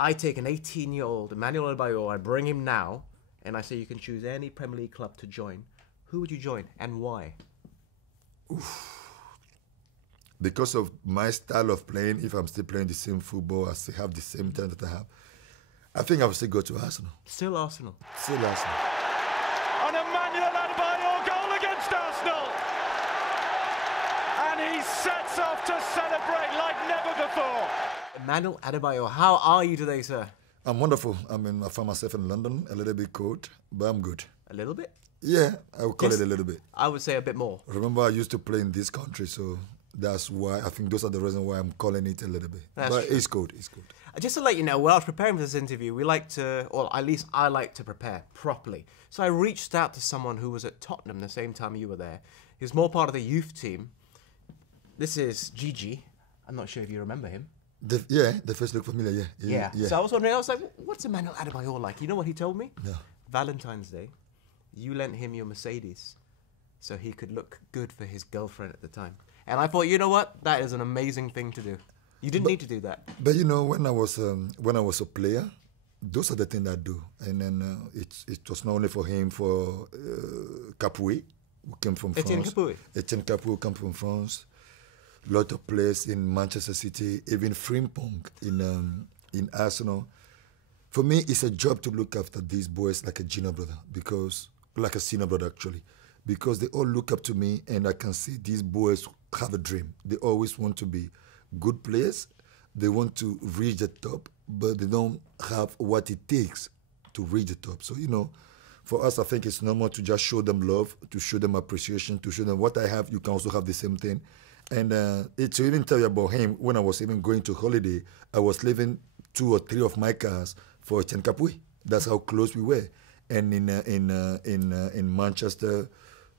I take an 18-year-old Emmanuel Adebayor, I bring him now, and I say you can choose any Premier League club to join. Who would you join and why? Because of my style of playing, if I'm still playing the same football, I still have the same talent that I have, I think I would still go to Arsenal. Still Arsenal. Still Arsenal. An Emmanuel Adebayor goal against Arsenal. And he sets off to celebrate like never before. Emmanuel Adebayor, how are you today, sir? I'm wonderful. I find myself in London, a little bit cold, but I'm good. A little bit? Yeah, I would call it a little bit. I would say a bit more. Remember, I used to play in this country, so that's why I think those are the reasons why I'm calling it a little bit. But it's good, it's good. Just to let you know, when I was preparing for this interview, we like to, or at least I like to prepare properly. So I reached out to someone who was at Tottenham the same time you were there. He was more part of the youth team. This is Gigi. I'm not sure if you remember him. The face looked familiar, Yeah. So I was wondering, I was like, what's Emmanuel Adebayor like? You know what he told me? No. Valentine's Day, you lent him your Mercedes so he could look good for his girlfriend at the time. And I thought, you know what? That is an amazing thing to do. You didn't need to do that. But you know, when I was a player, those are the things I do. And then it was not only for him, for Capoue, who came from France. Etienne Capoue, who came from France. Lot of players in Manchester City, even Frimpong in Arsenal. For me, it's a job to look after these boys like a junior brother, like a senior brother actually, because they all look up to me, and I can see these boys have a dream. They always want to be good players. They want to reach the top, but they don't have what it takes to reach the top. So, you know, for us, I think it's normal to just show them love, to show them appreciation, to show them what I have, you can also have the same thing. And to even tell you about him, when I was even going to holiday, I was leaving 2 or 3 of my cars for Etienne Capoue. That's how close we were. And in Manchester,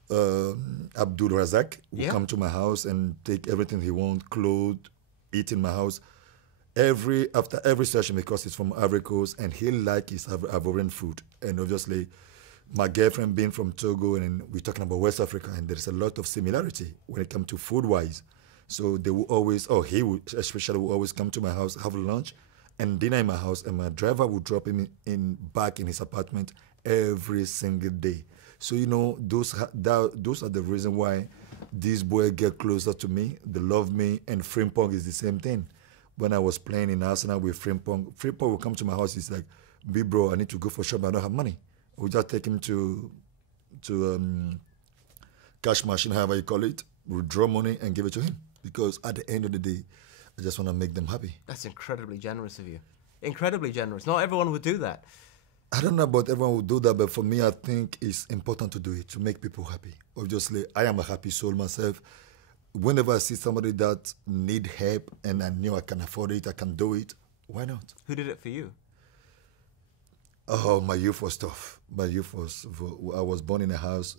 Abdul Razak would come to my house and take everything he wants, clothes, eat in my house. After every session, because he's from Ivory Coast and he likes his Ivorian food. And obviously, my girlfriend being from Togo, and we're talking about West Africa, and there's a lot of similarity when it comes to food-wise. So they will always, he would especially will always come to my house, have lunch and dinner in my house, and my driver would drop him back in his apartment every single day. So, you know, those are the reasons why these boys get closer to me. They love me, and Frimpong is the same thing. When I was playing in Arsenal with Frimpong would come to my house. He's like, "Big bro, I need to go for shop. I don't have money." We just take him to cash machine, however you call it. We draw money and give it to him, because at the end of the day, I just want to make them happy. That's incredibly generous of you. Incredibly generous. Not everyone would do that. I don't know about everyone would do that, but for me, I think it's important to do it, to make people happy. Obviously, I am a happy soul myself. Whenever I see somebody that need help and I know I can afford it, I can do it, why not? Who did it for you? Oh, my youth was tough. My youth was, I was born in a house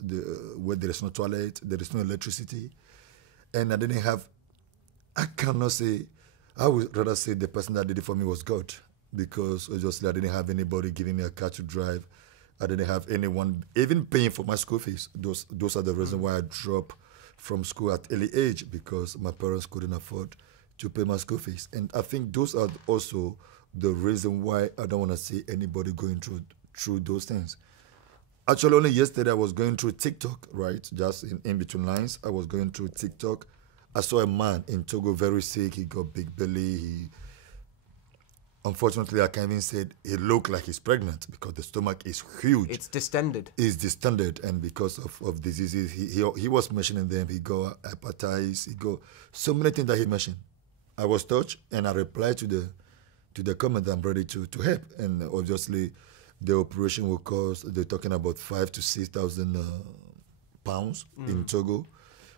where there is no toilet, there is no electricity, and I didn't have, I cannot say, I would rather say the person that did it for me was God, because obviously I didn't have anybody giving me a car to drive. I didn't have anyone even paying for my school fees. Those are the reasons why I dropped from school at early age, because my parents couldn't afford to pay my school fees. And I think those are also the reason why I don't want to see anybody going through those things. Actually, only yesterday I was going through TikTok, right? Just in between lines, I was going through TikTok. I saw a man in Togo very sick. He got big belly. Unfortunately, I can't even say he looked like he's pregnant, because the stomach is huge. It's distended. It's distended, and because of diseases, he was mentioning them. He got hepatitis. He got so many things that he mentioned. I was touched, and I replied to the comment, I'm ready to help. And obviously, the operation will cost, they're talking about 5,000 to 6,000 pounds in Togo,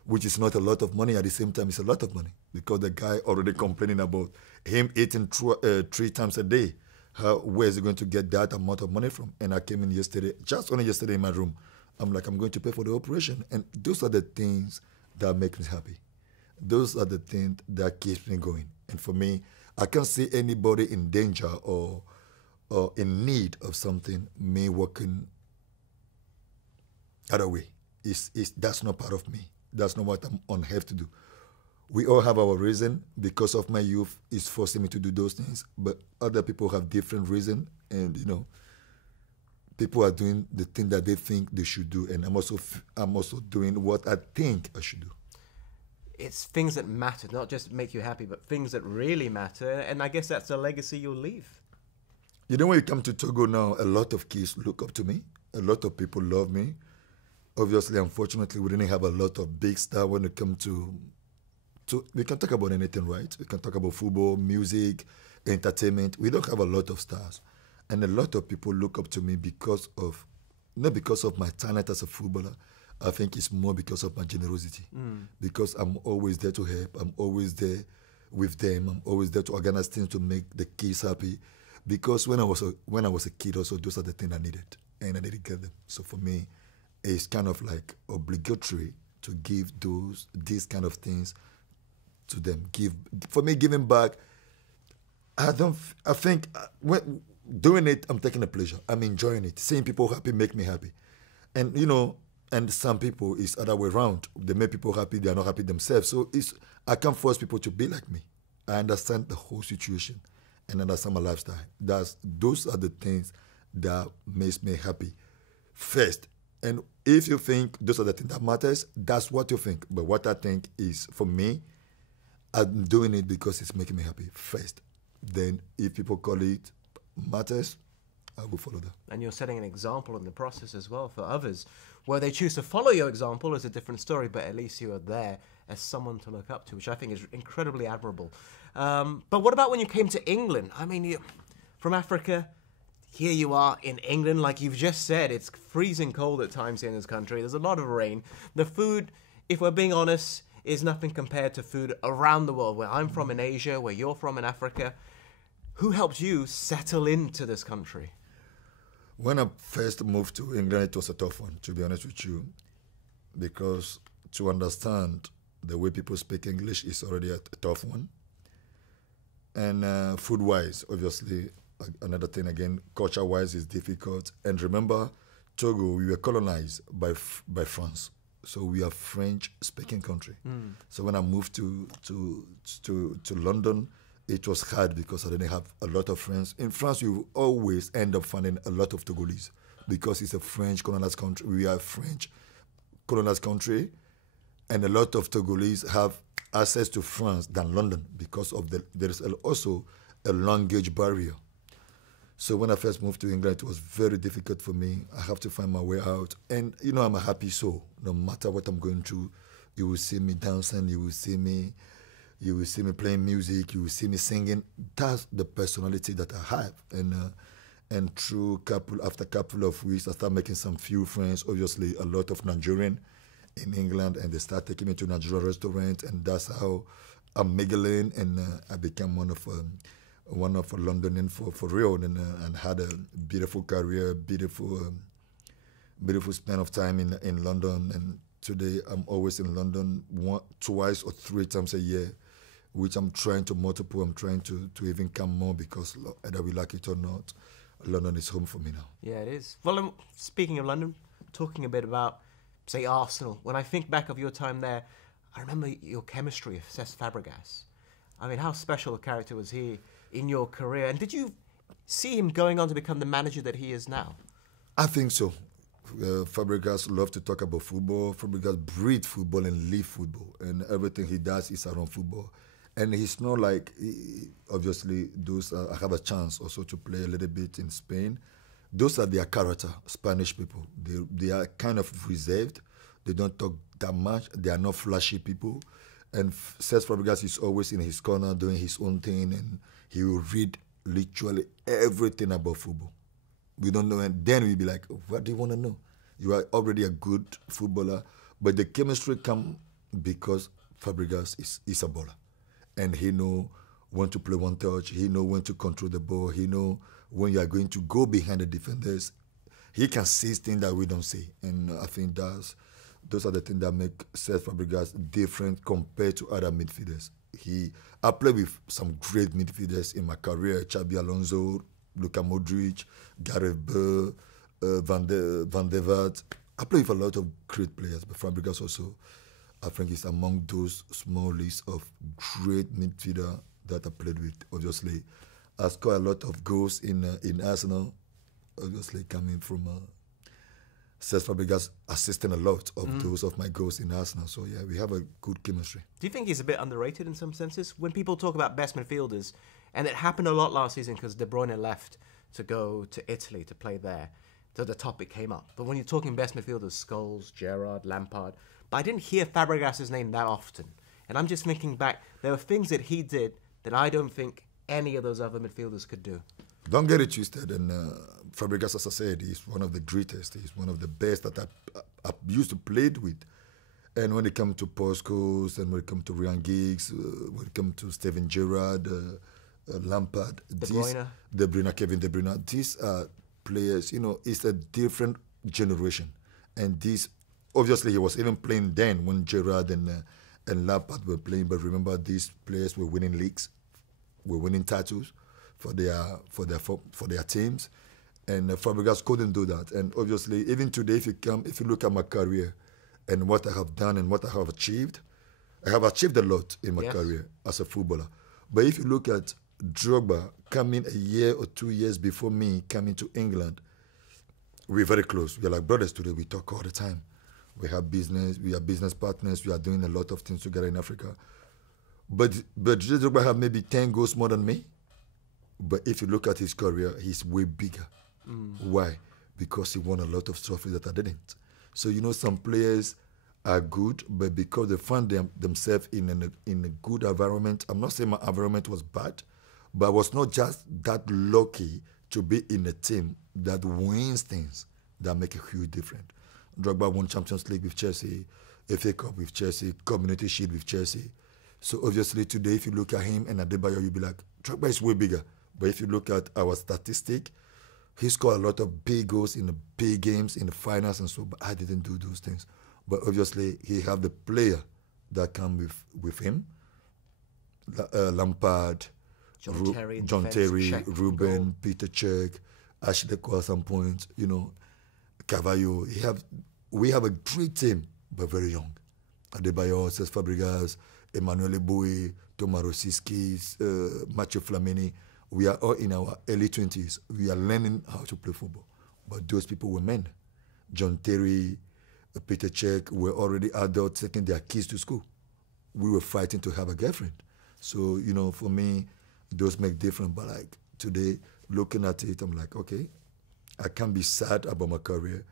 which is not a lot of money. At the same time, it's a lot of money, because the guy already complaining about him eating 3 times a day. Where is he going to get that amount of money from? And I came in yesterday, just only yesterday in my room. I'm like, I'm going to pay for the operation. And those are the things that make me happy. Those are the things that keeps me going. And for me, I can't see anybody in danger or in need of something, me working other way. That's not part of me. That's not what I'm on have to do. We all have our reason. Because of my youth, it's forcing me to do those things. But other people have different reason, and people are doing the thing that they think they should do, and I'm also doing what I think I should do. It's things that matter, not just make you happy, but things that really matter, and I guess that's a legacy you'll leave. When you come to Togo now, a lot of kids look up to me. A lot of people love me. Obviously, unfortunately, we didn't have a lot of big stars when it comes to we can talk about anything, right? We can talk about football, music, entertainment. We don't have a lot of stars. And a lot of people look up to me not because of my talent as a footballer. I think it's more because of my generosity. Because I'm always there to help. I'm always there with them. I'm always there to organize things to make the kids happy. Because when I was a kid, also those are the things I needed, and I didn't get them. So for me, it's kind of like obligatory to give these kind of things to them. For me, giving back. I think when doing it, I'm taking a pleasure. I'm enjoying it. Seeing people happy make me happy, and and some people it's other way around. They make people happy. They are not happy themselves. So I can't force people to be like me. I understand the whole situation and understand my lifestyle. Those are the things that makes me happy first. And if you think those are the things that matters, that's what you think. But what I think is, for me, I'm doing it because it's making me happy first. Then if people call it matters, I will follow that. And you're setting an example in the process as well for others. Where they choose to follow your example is a different story, but at least you are there as someone to look up to, which I think is incredibly admirable. But what about when you came to England? I mean, from Africa, here you are in England, like you've just said, it's freezing cold at times here in this country. There's a lot of rain. The food, if we're being honest, is nothing compared to food around the world, where I'm from in Asia, where you're from in Africa. Who helped you settle into this country? When I first moved to England, it was a tough one, to be honest with you, because to understand the way people speak English is already a tough one. And food-wise, obviously, another thing again, culture-wise is difficult. And remember, Togo, we were colonized by France. So we are French-speaking country. So when I moved to London, it was hard because I didn't have a lot of friends. In France, you always end up finding a lot of Togolese because it's a French colonized country. We are a French colonized country, and a lot of Togolese have access to France than London because of there is also a language barrier. So when I first moved to England, it was very difficult for me. I have to find my way out. And, I'm a happy soul. No matter what I'm going through, you will see me dancing, you will see me playing music, you will see me singing. That's the personality that I have. And after a couple of weeks, I started making some few friends, obviously a lot of Nigerian in England, and they started taking me to Nigerian restaurants, and that's how I'm mingling, and I became one of Londonian for real, and had a beautiful career, beautiful span of time in London. And today I'm always in London twice or three times a year, which I'm trying to multiple. I'm trying to even come more because either we like it or not, London is home for me now. Yeah, it is. Well, speaking of London, talking a bit about, say, Arsenal. When I think back of your time there, I remember your chemistry of Cesc Fabregas. I mean, how special a character was he in your career? And did you see him going on to become the manager that he is now? I think so. Fabregas loved to talk about football. Fabregas breathed football and lived football. And everything he does is around football. And he's not like, obviously, I have a chance also to play a little bit in Spain. Those are their character, Spanish people. They are kind of reserved. They don't talk that much. They are not flashy people. And Cesc Fabregas is always in his corner doing his own thing, and he will read literally everything about football. We don't know, and then we'll be like, what do you want to know? You are already a good footballer, but the chemistry comes because Fabregas is a baller. And he know when to play one touch, he know when to control the ball, he know when you are going to go behind the defenders. He can see things that we don't see. And I think those are the things that make Cesc Fabregas different compared to other midfielders. I played with some great midfielders in my career, Xabi Alonso, Luka Modric, Gareth Bale, Van der Vaart. I played with a lot of great players, but Fabregas also, I think he's among those small list of great midfielder that I played with. Obviously, I scored a lot of goals in Arsenal. Obviously, coming from Cesc Fabregas assisting a lot of those of my goals in Arsenal. So yeah, we have a good chemistry. Do you think he's a bit underrated in some senses? When people talk about best midfielders, and it happened a lot last season because De Bruyne left to go to Italy to play there, so the topic came up. But when you're talking best midfielders, Scholes, Gerrard, Lampard, but I didn't hear Fabregas' name that often. And I'm just thinking back, there were things that he did that I don't think any of those other midfielders could do. Don't get it twisted. And Fabregas, as I said, is one of the greatest. He's one of the best that I used to play with. And when it comes to Paul Scholes, and when it comes to Ryan Giggs, when it comes to Steven Gerrard, Lampard, De Bruyne, Kevin De Bruyne, these are players, it's a different generation. And these, obviously, he was even playing then when Gerrard and Lampard were playing. But remember, these players were winning leagues, were winning titles for their teams, and Fabregas couldn't do that. And obviously, even today, if you look at my career and what I have done and what I have achieved a lot in my career as a footballer. But if you look at Drogba coming a year or 2 years before me coming to England, we're very close. We're like brothers today. We talk all the time. We have business. We are business partners. We are doing a lot of things together in Africa. But Drogba have maybe 10 goals more than me. But if you look at his career, he's way bigger. Why? Because he won a lot of trophies that I didn't. So, some players are good, but because they find themselves in a good environment. I'm not saying my environment was bad, but I was not just that lucky to be in a team that wins things that make a huge difference. Drogba won Champions League with Chelsea, FA Cup with Chelsea, Community Shield with Chelsea. So obviously today, if you look at him and Adebayor, you'll be like, Drogba is way bigger. But if you look at our statistic, he scored a lot of big goals in the big games, in the finals and so, but I didn't do those things. But obviously, he have the player that come with him. Lampard, John Terry, Ruben, Peter Cech, Ashley Cole at some point, Carvalho. We have a great team, but very young. Adebayor, Cesc Fabregas, Emmanuel Eboue, Thomas Rosický, Mathieu Flamini. We are all in our early 20s. We are learning how to play football. But those people were men. John Terry, Peter Cech were already adults taking their kids to school. We were fighting to have a girlfriend. So, for me, those make difference. But like today, looking at it, I'm like, okay, I can't be sad about my career.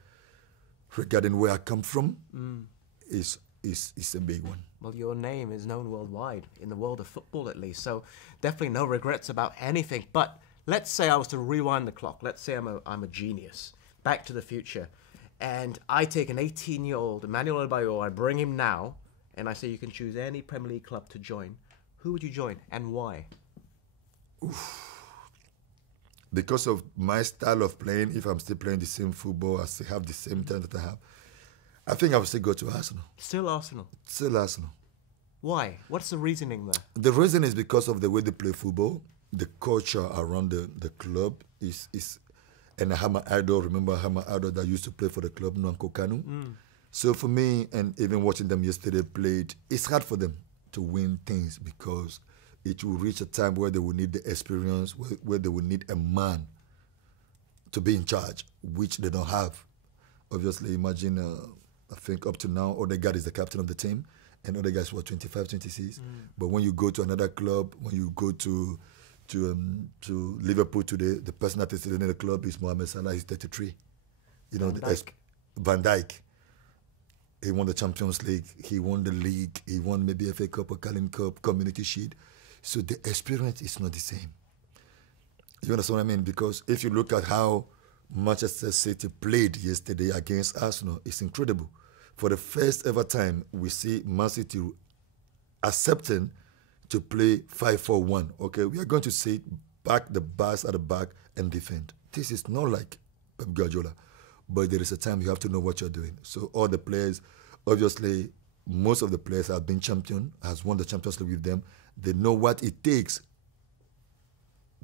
Regarding where I come from, is a big one. Well, your name is known worldwide, in the world of football at least. So definitely no regrets about anything. But let's say I was to rewind the clock. Let's say I'm a genius. Back to the future. And I take an 18-year-old Emmanuel Adebayor, I bring him now, and I say you can choose any Premier League club to join. Who would you join and why? Because of my style of playing, if I'm still playing the same football, I still have the same talent that I have, I think I would still go to Arsenal. Still Arsenal? Still Arsenal. Why? What's the reasoning there? The reason is because of the way they play football. The culture around the club is and I have my idol, remember I have my idol that used to play for the club, Nwankwo Kanu. So for me, and even watching them yesterday played, it's hard for them to win things because it will reach a time where they will need the experience, where they will need a man to be in charge, which they don't have. Obviously, imagine, I think up to now, Odegaard is the captain of the team, and Odegaard is, 25, 26. But when you go to another club, when you go to Liverpool today, the person that is sitting in the club is Mohamed Salah, he's 33. Van Dijk. He won the Champions League, he won the league, he won maybe FA Cup or Carling Cup, Community Shield. So the experience is not the same. You understand what I mean? Because if you look at how Manchester City played yesterday against Arsenal, it's incredible. For the first ever time, we see Man City accepting to play 5-4-1. Okay, we are going to sit back the bars at the back and defend. This is not like Pep Guardiola, but there is a time you have to know what you're doing. So all the players, obviously, most of the players have been champion, has won the Champions League with them. They know what it takes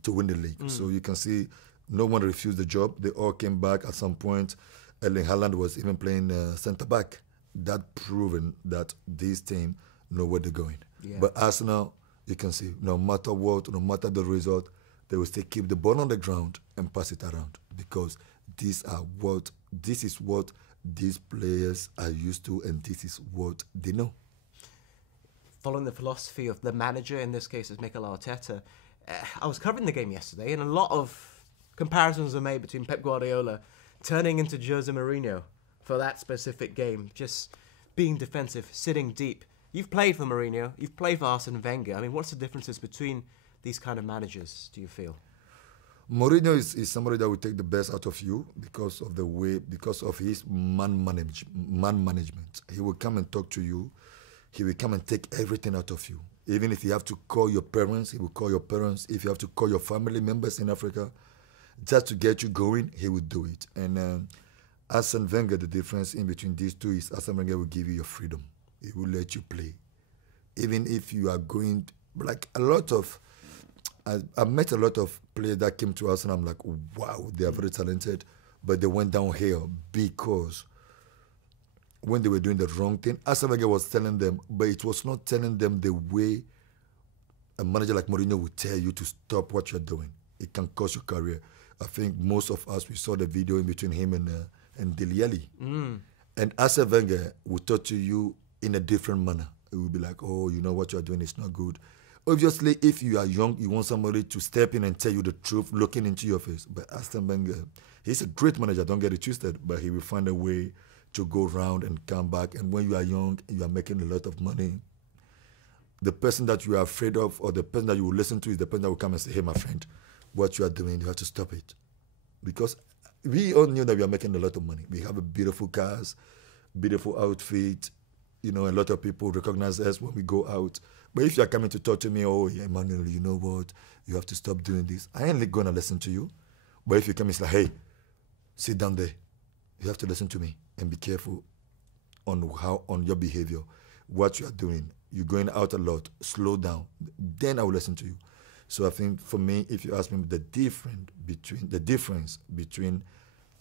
to win the league. So you can see no one refused the job. They all came back at some point. Erling Haaland was even playing centre back that proven that this team know where they're going. Yeah. But Arsenal, you can see, no matter what, no matter the result, they will still keep the ball on the ground and pass it around, because this is what these players are used to, and this is what they know. Following the philosophy of the manager, in this case is Mikel Arteta, I was covering the game yesterday, and a lot of comparisons were made between Pep Guardiola turning into Jose Mourinho for that specific game, just being defensive, sitting deep. You've played for Mourinho, you've played for Arsene Wenger. I mean, what's the differences between these kind of managers, do you feel? Mourinho is somebody that will take the best out of you because of his man management. He will come and talk to you. He will come and take everything out of you. Even if you have to call your parents, he will call your parents. If you have to call your family members in Africa, just to get you going, he will do it. And Arsene Wenger, the difference in between these two is Arsene Wenger will give you your freedom. He will let you play. Even if you are going, like I've met a lot of players that came to us and I'm like, wow, they are very talented, but they went downhill because when they were doing the wrong thing, Arsene Wenger was telling them, but it was not telling them the way a manager like Mourinho would tell you to stop what you're doing. It can cost your career. I think most of us, we saw the video in between him and Dele Alli. And Arsene Wenger would talk to you in a different manner. It would be like, oh, you know what you're doing is not good. Obviously, if you are young, you want somebody to step in and tell you the truth, looking into your face. But Arsene Wenger, he's a great manager, don't get it twisted, but he will find a way to go around and come back. And when you are young, you are making a lot of money, the person that you are afraid of or the person that you will listen to is the person that will come and say, hey, my friend, what you are doing, you have to stop it. Because we all knew that we are making a lot of money. We have a beautiful cars, beautiful outfit. You know, a lot of people recognize us when we go out. But if you are coming to talk to me, oh, yeah, Emmanuel, you know what? You have to stop doing this. I ain't going to listen to you. But if you come, it's like, hey, sit down there. You have to listen to me and be careful on your behavior, what you are doing. You're going out a lot. Slow down. Then I will listen to you. So I think for me, if you ask me the difference between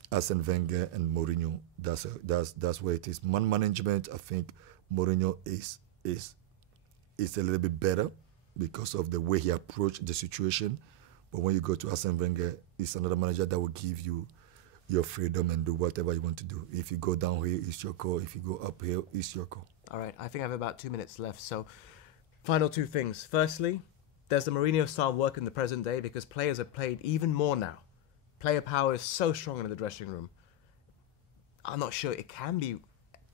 Arsene Wenger and Mourinho, that's where it is. Man management, I think Mourinho is a little bit better because of the way he approached the situation. But when you go to Arsene Wenger, it's another manager that will give you your freedom and do whatever you want to do. If you go downhill, it's your call. If you go uphill, it's your call. All right, I think I have about 2 minutes left. So, final two things. Firstly, does the Mourinho style work in the present day? Because players are played even more now. Player power is so strong in the dressing room. I'm not sure it can be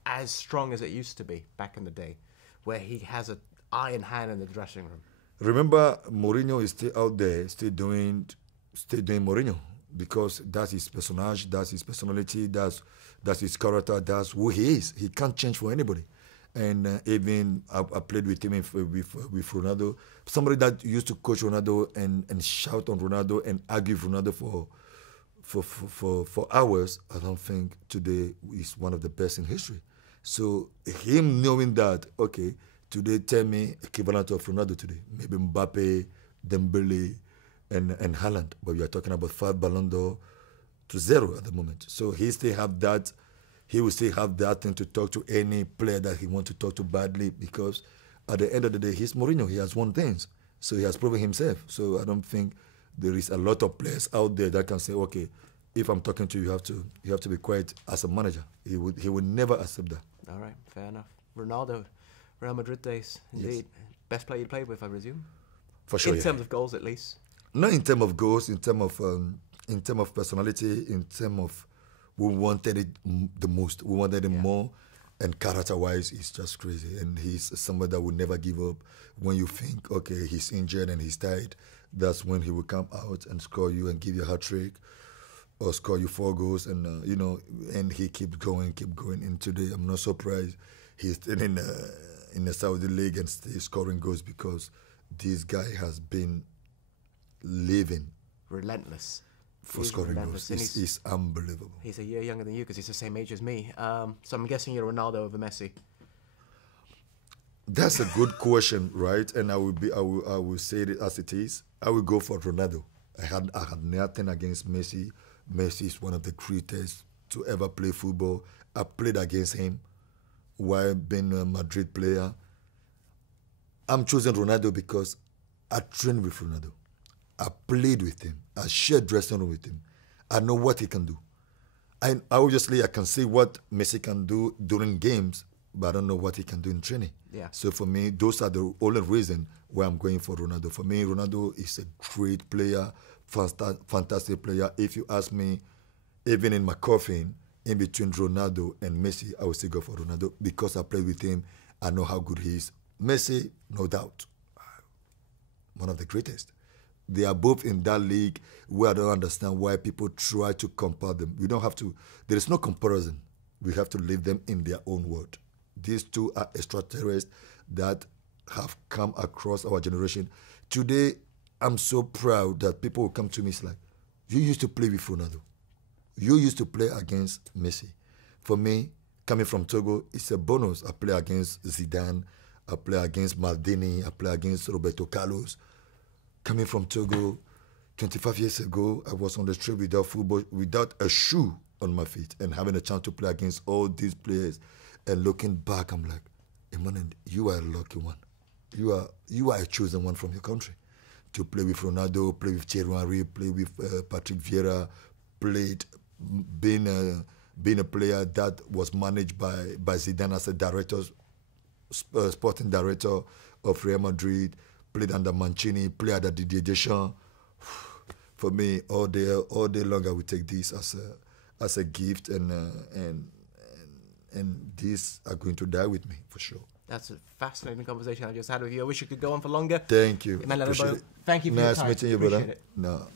as strong as it used to be back in the day, where he has an iron hand in the dressing room. Remember, Mourinho is still out there, still doing Mourinho, because that's his personage, that's his personality, that's his character, that's who he is. He can't change for anybody. And even I played with him with Ronaldo. Somebody that used to coach Ronaldo and shout on Ronaldo and argue with Ronaldo for hours, I don't think today is one of the best in history. So him knowing that, okay, today tell me equivalent of Ronaldo today, maybe Mbappe, Dembele, and Haaland, but we are talking about 5 Ballon d'Or to 0 at the moment. So he still have that. He will still have that thing to talk to any player that he wants to talk to badly, because at the end of the day, he's Mourinho. He has won things, so he has proven himself. So I don't think there is a lot of players out there that can say, okay, if I'm talking to you, you have to be quiet as a manager. He would never accept that. All right, fair enough. Ronaldo, Real Madrid days, indeed. Yes. Best player you played with, I presume? For sure, in terms of goals, at least. Not in terms of goals, in terms of personality, in terms of we wanted it the most. We wanted it more, and character-wise, he's just crazy. And he's somebody that will never give up. When you think, okay, he's injured and he's tired, that's when he will come out and score you and give you a hat-trick or score you 4 goals. And, and he keeps going. And today, I'm not surprised he's still in the Saudi League and still scoring goals, because this guy has been living. Relentless. For scoring goals. It's unbelievable. He's a year younger than you because he's the same age as me. So I'm guessing you're Ronaldo over Messi. That's a good question, right? And I will say it as it is. I will go for Ronaldo. I had nothing against Messi. Messi is one of the greatest to ever play football. I played against him. while being a Madrid player. I'm choosing Ronaldo because I trained with Ronaldo. I played with him. I shared dressing room with him. I know what he can do. And obviously, I can see what Messi can do during games, but I don't know what he can do in training. Yeah. So for me, those are the only reason why I'm going for Ronaldo. For me, Ronaldo is a great player, fantastic player. If you ask me, even in my coffin, in between Ronaldo and Messi, I would still go for Ronaldo because I played with him. I know how good he is. Messi, no doubt, one of the greatest. They are both in that league where I don't understand why people try to compare them. We don't have to. There is no comparison. We have to leave them in their own world. These two are extraterrestrials that have come across our generation. Today, I'm so proud that people will come to me. It's like, you used to play with Ronaldo. You used to play against Messi. For me, coming from Togo, it's a bonus. I play against Zidane. I play against Maldini. I play against Roberto Carlos. Coming from Togo, 25 years ago, I was on the street without football, without a shoe on my feet, and having a chance to play against all these players. And looking back, I'm like, Emmanuel, you are a lucky one. You are a chosen one from your country to play with Ronaldo, play with Thierry Henry, play with Patrick Vieira, being a player that was managed by Zidane as a director, sporting director of Real Madrid, played under Mancini, played under Didier Deschamps. For me, all day long, I would take this as a gift, and these are going to die with me for sure. That's a fascinating conversation I just had with you. I wish you could go on for longer. Thank you. Adebayor, thank you for your time. Nice meeting you, brother. No.